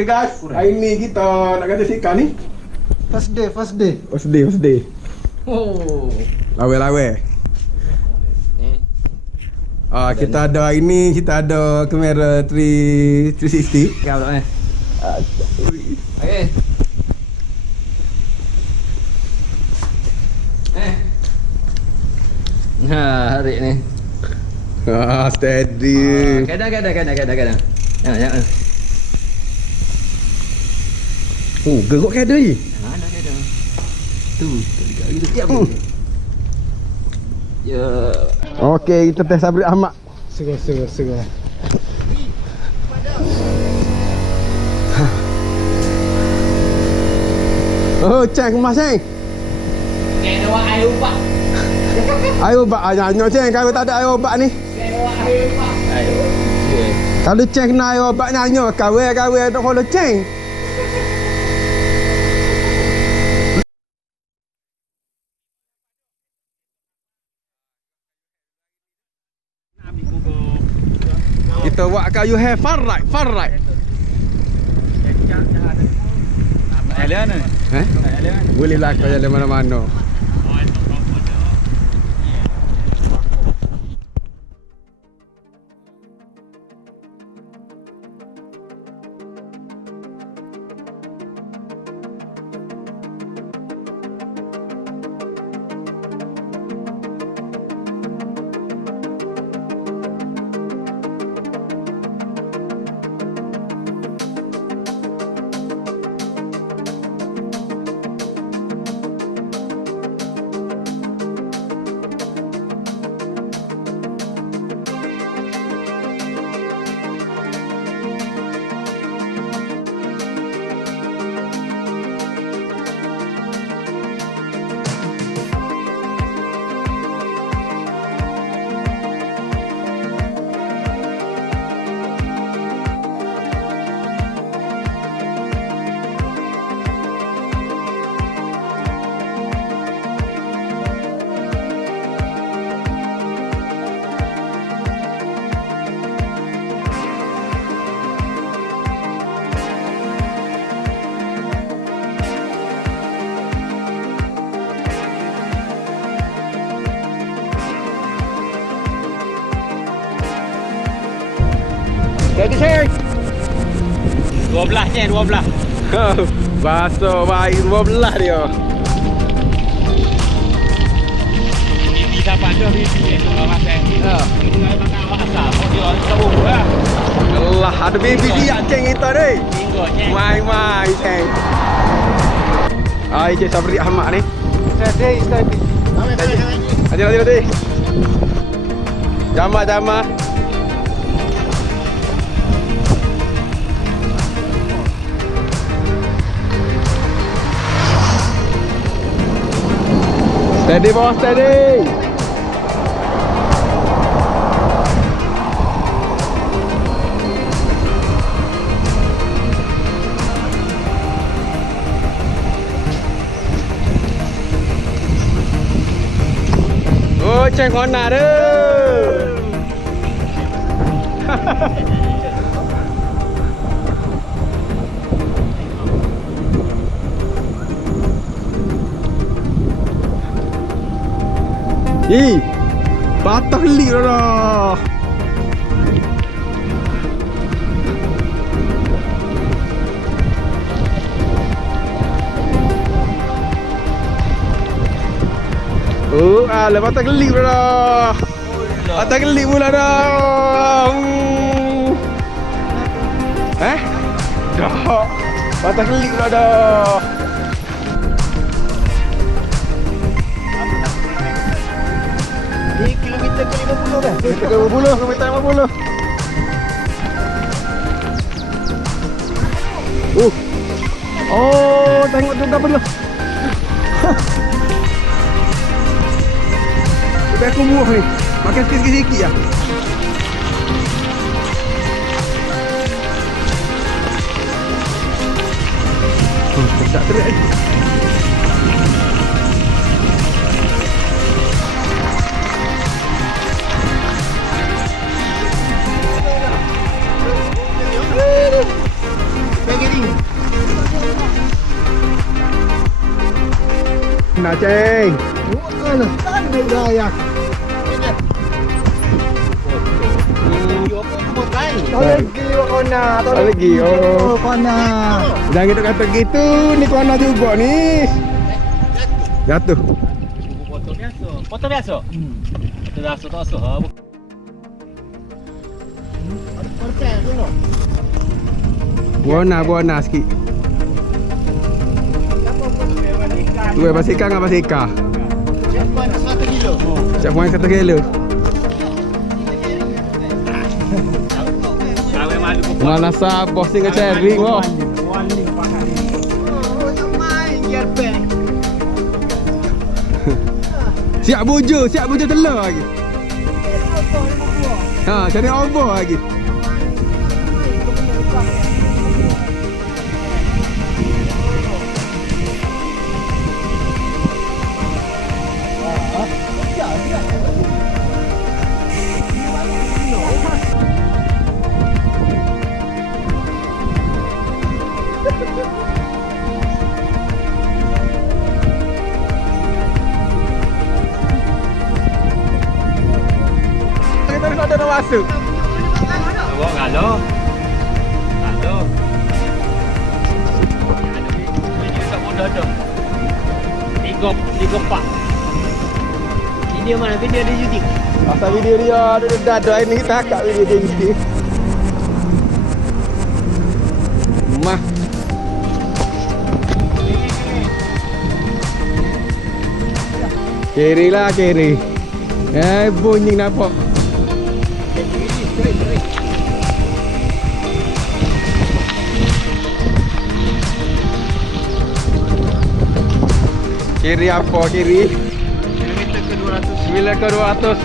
Okay guys, hari ni kita nak kata sikan ni. First day. First day. Oh. Lawe. Kita ada hari ni, kita ada kamera 360. Kau tak Okey. Hari ni. Steady. Kadang. Jangan. Oh, gerok kada ni. Mana kada? Tu gitu. Ya. Okey, kita test Sabri Ahmad. Segar. Oh, ceng kemas ceng. Kena buat air ubat. Air ubat aja ceng, kalau tak ada air ubat ni. Kena buat air ubat. Air. Kalau ceng kena air ubat nyanyo, kawe tak follow ceng. Kita buat Kayuhan Funride. Alian ni. Boleh lah kau jalan mana-mana. Jadi ceng. 12 je, 12. Basuh baik 12 dia. Bibi siapa tu bibi kalau makan. Ini makan pasal. Dia sabuk lah. Allah, ada baby dia ceng kita ni. Minggu je. Mai ceng. Cik Sabri Ahmad ni. Steady. Nanti. Jama. Steady boss, steady. Oh, ceng kona tu. Patah lik dah. Lepas tak kelip dah. Patah kelip pula dah. Dah. Patah kelip pula dah. Kilometer ke 50 kan? Kilometer 50. Oh, tengok juga belah. Sampai aku muah ni. Makan sikit-sikit lah. Tak terik lagi. Nak ceng. Tanda layak. Tahu lagi kona, tahu Lagi. Oh. kona. Jangan kita kata gitu. Ni kona juga ni. Jatuh. Foto biasa. Foto biasa. Foto biasa tak sah. Percaya dulu. Buana sikit. Tu pasika dengan pasika. Siapa 1 kilo? Cak main 1 kilo. Kawe malu ko. Mana sabah singa ceri boh. Siap buju telur lagi. Ha, cari obor lagi. Kita nak ada masuk. Bawa galo. Galo. Ini tak mudah dah. Tiga pak. Video mana? Video di YouTube. Pasal video dia ada ini kita akak video dia. Mah. Kiri lah kiri. Bunyi nampak. Kiri apa kiri? Kilometer ke 200.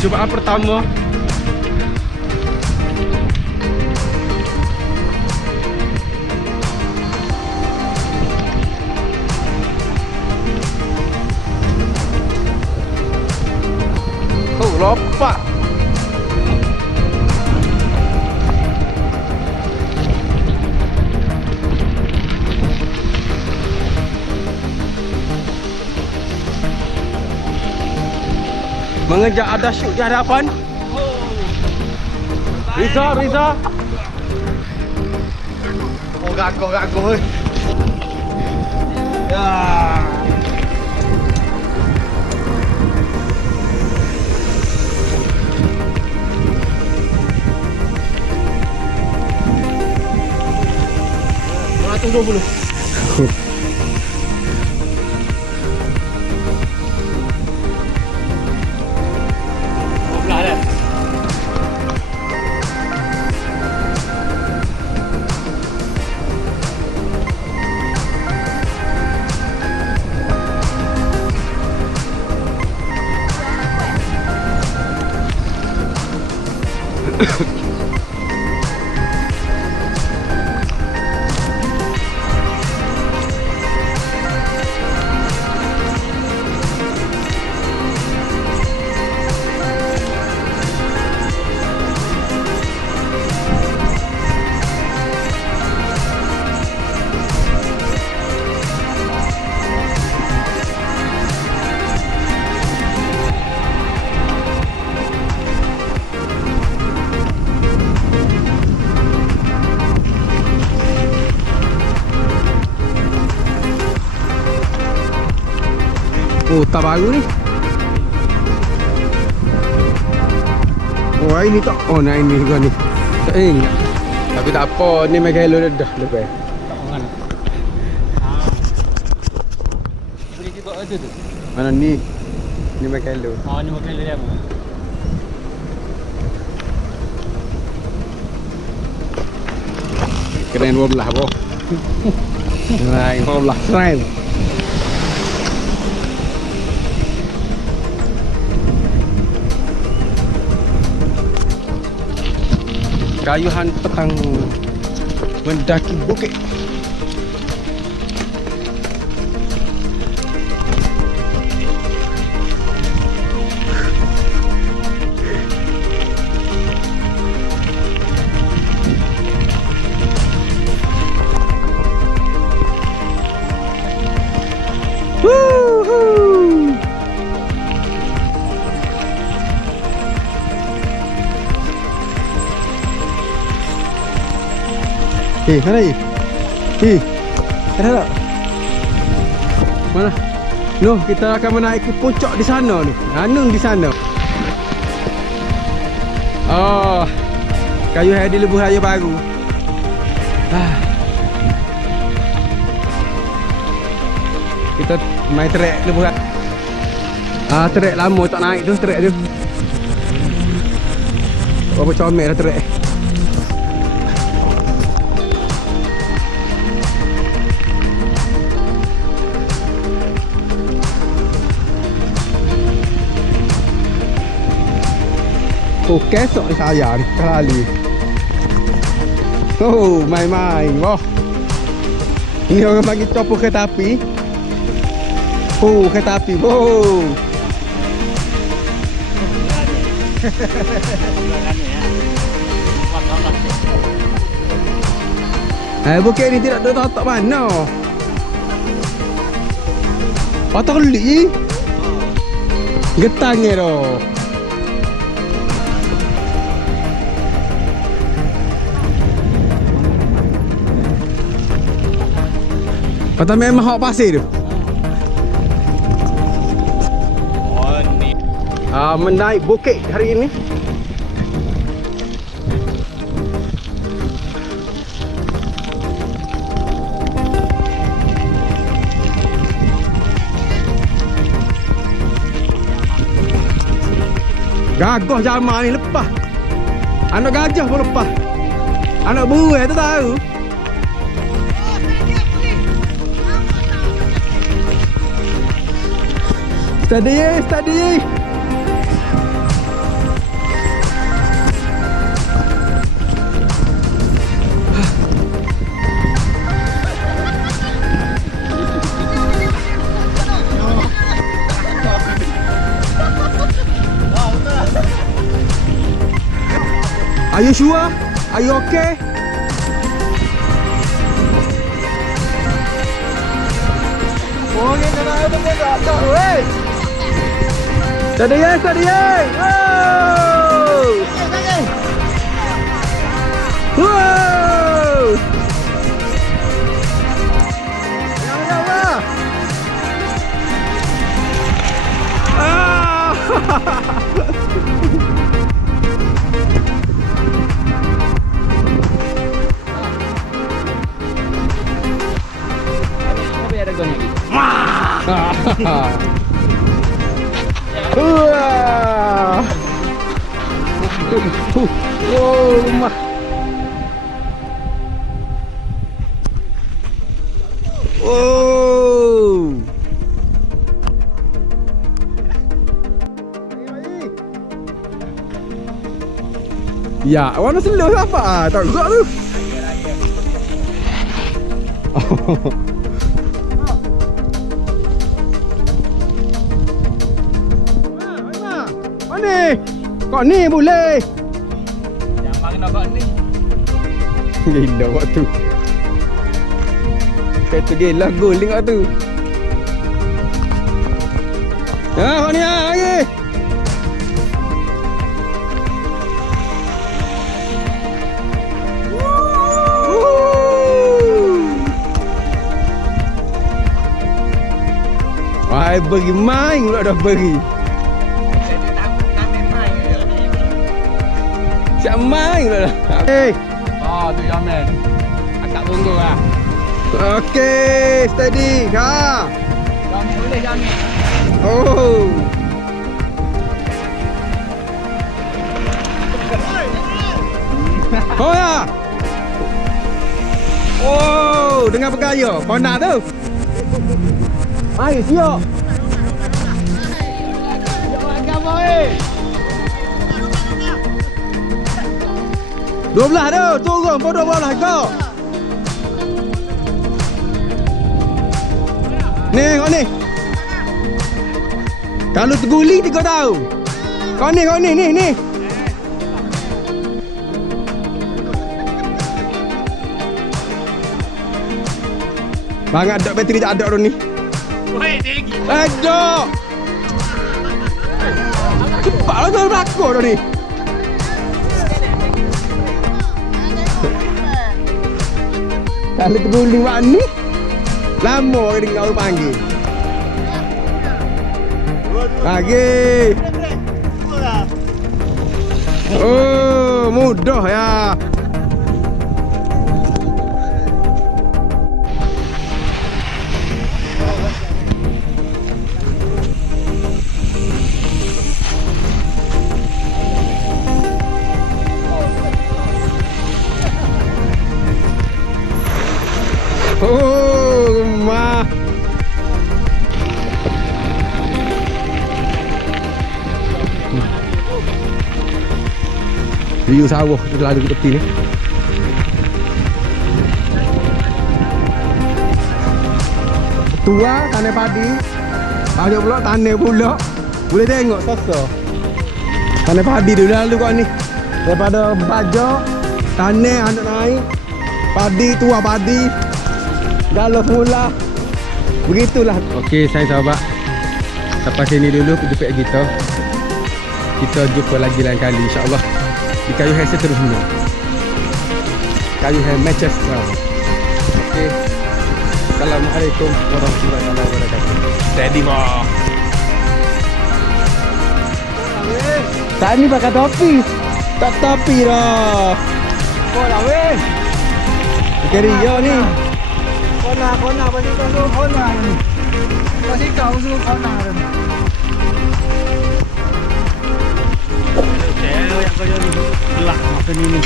Cubaan pertama. Oh, lompat. Mengejar ada syuk di hadapan. Riza. Oh, gago. Ya. $120. Belah dah. Oh, tak baru ni. Oh, ini tak. Oh, nah ini kau ni. Tak ingat. Tapi tak apa, ni Mega Hello dah lepas. Tak orang. Boleh juga ada tu. Mana ni? Ni Mega Hello. Oh, ni makan dia apa? Keren 12 boh. Nah, 12 keren. Kayuhan petang mendaki bukit. Mana ni? Ada tak? Mana? Noh, kita akan menaiki puncak di sana ni. Anun di sana. Oh, Kayuhan di Lebuh Raya baru. Kita main trek Lebuh Raya. Trek lama tak naik tu, trek tu. Berapa comel dah trek. Oh, kesok ni saya ni, kali. Oh, main-main. Wah. Ini orang bagi copor kereta api. Oh, kereta api. Oh. Bukit ni tidak ada tak mana. Patah kelik je. Getangnya dah. Patah memang hak pasir tu. Oh ni. Menaik bukit hari ini. Gagah zaman ni lepas. Anak gajah pun lepas. Anak buah tu tahu. Steady. Are you sure? Are you okay? Oh, ni kena ada tak weh. Steady. Oh! Wow! Ya. Tapi ada gong lagi. Wah! Wow, mah. Oh. Ya, warna slow apa? Tak juga tu. Mana? Kau ni boleh. Jangan nak kau ni. Gila waktu. Kata gila guling waktu. Kau ni lagi. Wah, bagi main pula dah bagi. Siap main pula dah. Hey. Tu Yaman. Akak tunggu lah. Okey, steady. Ha. Yaman boleh Yaman. Oh. Oh ya. Oh, dengar bergaya. Kau nak tu? Ayo, siap. Jangan boy. 12 tu, turun pun 12 kau. Ni, kau ni. Kalau terguling 3 tahun. Kau ni, ni. Bangat dak bateri tak ada dah ni. Woi, tinggi. Ada. Cepatlah tu belakang dah ni. Kalau terguling mak ni lama ke dengar orang panggil. Lagi. Oh, mudah ya. Oh, mah. View sawah tu lalu ke tepi ni. Tua tanah padi. Ada pula tanah pula. Boleh tengok sosok. Tanah padi dulu lalu kau ni. Daripada baja, tanah anak naik. Padi tua padi. Galau semula. Begitulah. Okey, saya sahabat. Sampai sini dulu jumpa kita. Kita jumpa lagi lain kali insya-Allah. Di Kayuhan seterusnya. Kayuhan Manchester. Okey. Assalamualaikum warahmatullahi wabarakatuh. SteadyBoh. Tak ni pakai topi. Tak topi dah. Kau dah weh. Keria ni. Kona pasti kau suruh kona ni. Pasti kau suruh kona ni. Cewek yang kaya ni gelak makan ini.